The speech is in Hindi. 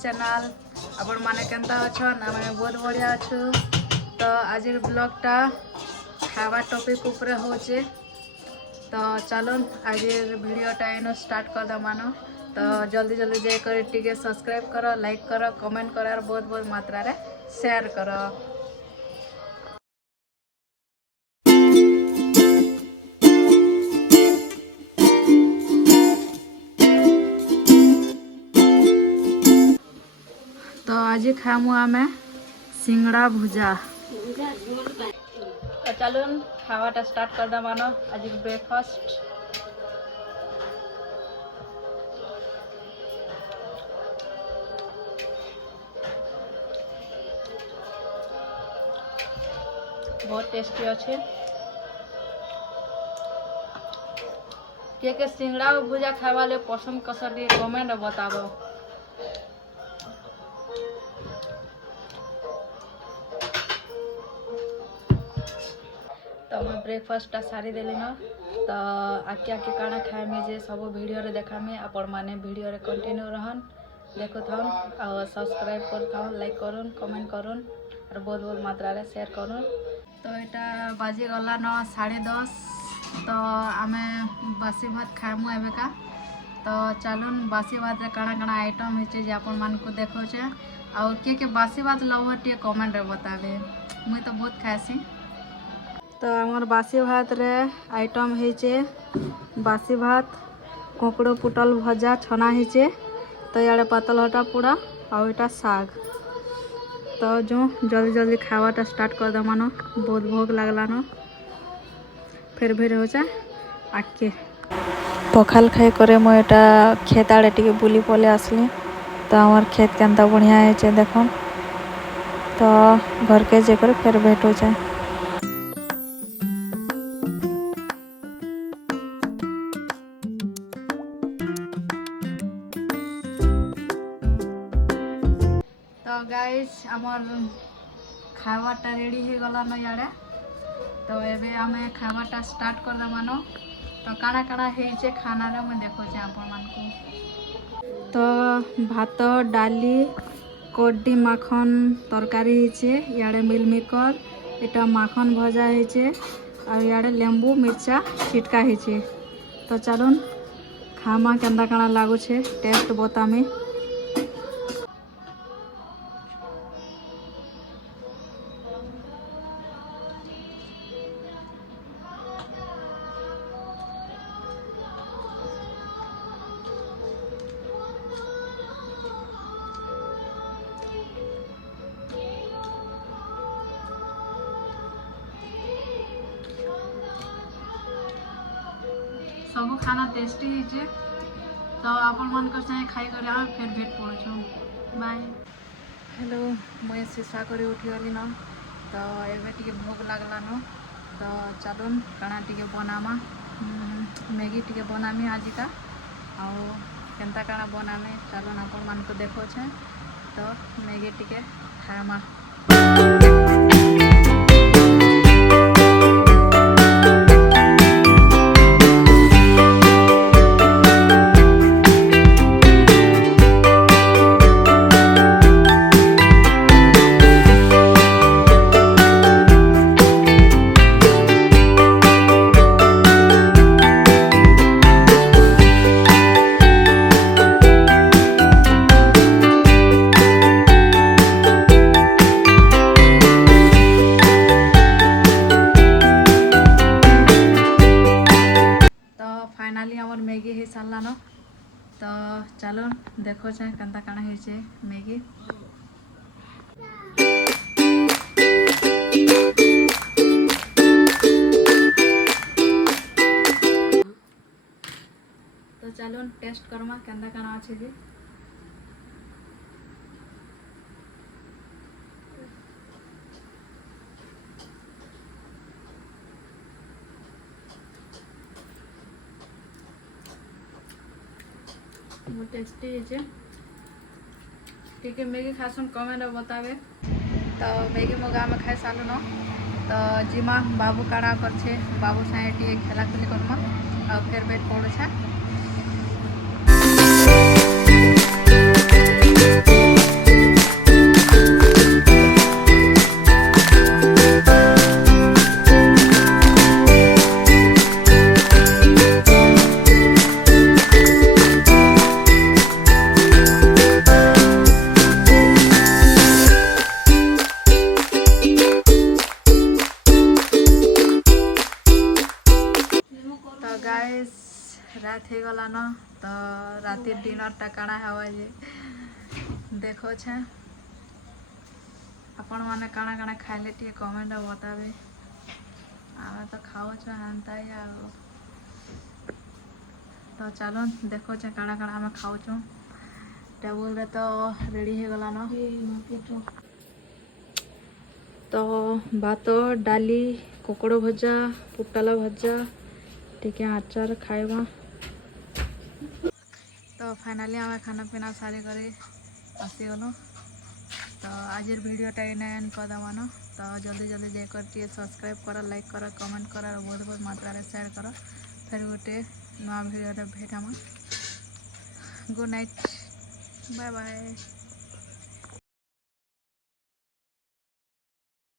चैनल आपण माने केनता अछन आमे बहुत बढ़िया अछु। तो आज ब्लॉगटा खावा टॉपिक ऊपर होचे। तो चलो आज वीडियोटा एनो स्टार्ट कर दमानो। तो जल्दी जल्दी जाकर टिके सब्सक्राइब करो, लाइक करो, कमेंट करो और बहुत बहुत मात्रा रे शेयर करो। तो आज खामु आमे सिंगड़ा भुजा। तो चलो खावाटा स्टार्ट कर दमानो। आज ब्रेकफास्ट बहुत टेस्टी अच्छे। के सिंगड़ा भुजा खावा ले पसंद कसर कमेंट बताबो। तो मैं ब्रेकफास्ट सारी देली न। तो आके आके काना खाए में जे सब वीडियो रे देखा में आपण माने वीडियो रे कंटिन्यू रहन देखो थान और सब्सक्राइब कर थान, लाइक करन, कमेंट करन और बहुत बहुत मात्रा रे शेयर करन। तो एटा बाजे गला न 10:30। तो आमे बासी भात खाएमु एबेका। तो चलन बासी भात रे काना काना आइटम हेचे जे आपण मान को देखो छे और के बासी भात लव टे कमेंट रे बताबे। मुई तो बहुत खाएसी। तो हमार बासी भात रे आइटम हेचे बासी भात, कोकड़ो पुटल भजा छना हेचे। तो याडे पातल हटा पूरा और इटा साग। तो जो जल्दी जल्दी खावाटा स्टार्ट कर दमानो। बहुत भोग लागला न। फिर भी हो जा आके पखाल खाई करे मो एटा खेत आड़े टिके बुली पले आसली। तो हमार खेत केनता बढ़िया हेचे देखो। तो घर के जेकर फिर भेट हो जाए। तो गाइस आमर खावाटा रेडी हो गला न याडे। तो एबे आमे खावाटा स्टार्ट कर दमानो। तो काना काना हेचे खाना रे मैं देखो छे आपण मान को। तो भात, डाली, कोडी माखन तरकारी हेचे। याडे मिल मेकर एटा माखन भजा हेचे और याडे लेंबू मिर्चा छिटका हेचे। तो चलो खामा केंदा काना लागो छे टेस्ट बतामी। सब खाना टेस्टी है। तो आपण मन को चाहे खाई करे फिर भेट पड़ो। बाय। हेलो मुझे शीशा कर उठी गली न। तो एबे टिके भोग लागला न। तो चलो काना टिके बनामा मैगी टिके बनामी आज का और केनता काना बनामी चलो आपण मन को देखो छे। तो मैगी टिके खामा। फाइनाली हमार मैगी हो सारा न। तो चलो देखो छे केनता काना हेचे मैगी। तो चलो टेस्ट करमा केनता काना अच्छे जी। बहुत टेस्टी है। ठीक है मैगी खासन कमेंट बतावे। तो मैगी मगा में खाई सालू न। तो जिमा बाबू काना कर बाबू साए टी खेला खेली करमा और फिर बेट पड़े। रात हो गलान तो राति डिनरटा काଣା हवा जे देखो छे आपण माने काଣା काଣା खाइले टे कमेंट बताबे आमे तो खाओ छ हांता या तो चलो देखो छे काଣା काଣା आमे खाओ छ टेबल रे तो रेडी हो गलान तो भात डाली कुकुड़ भजा पुटल भजा टिके आचार खाइबा तो फाइनली आम खाना पीना सारी कर आसीगलु तो आज वीडियोटा इन्हें एंड कर देवान तो जल्दी जल्दी जाकर सब्सक्राइब कर लाइक कर कमेंट कर बहुत बहुत मात्रा रे शेयर कर फिर गोटे नुआ वीडियो भेटामा गुड नाइट बाय बाय।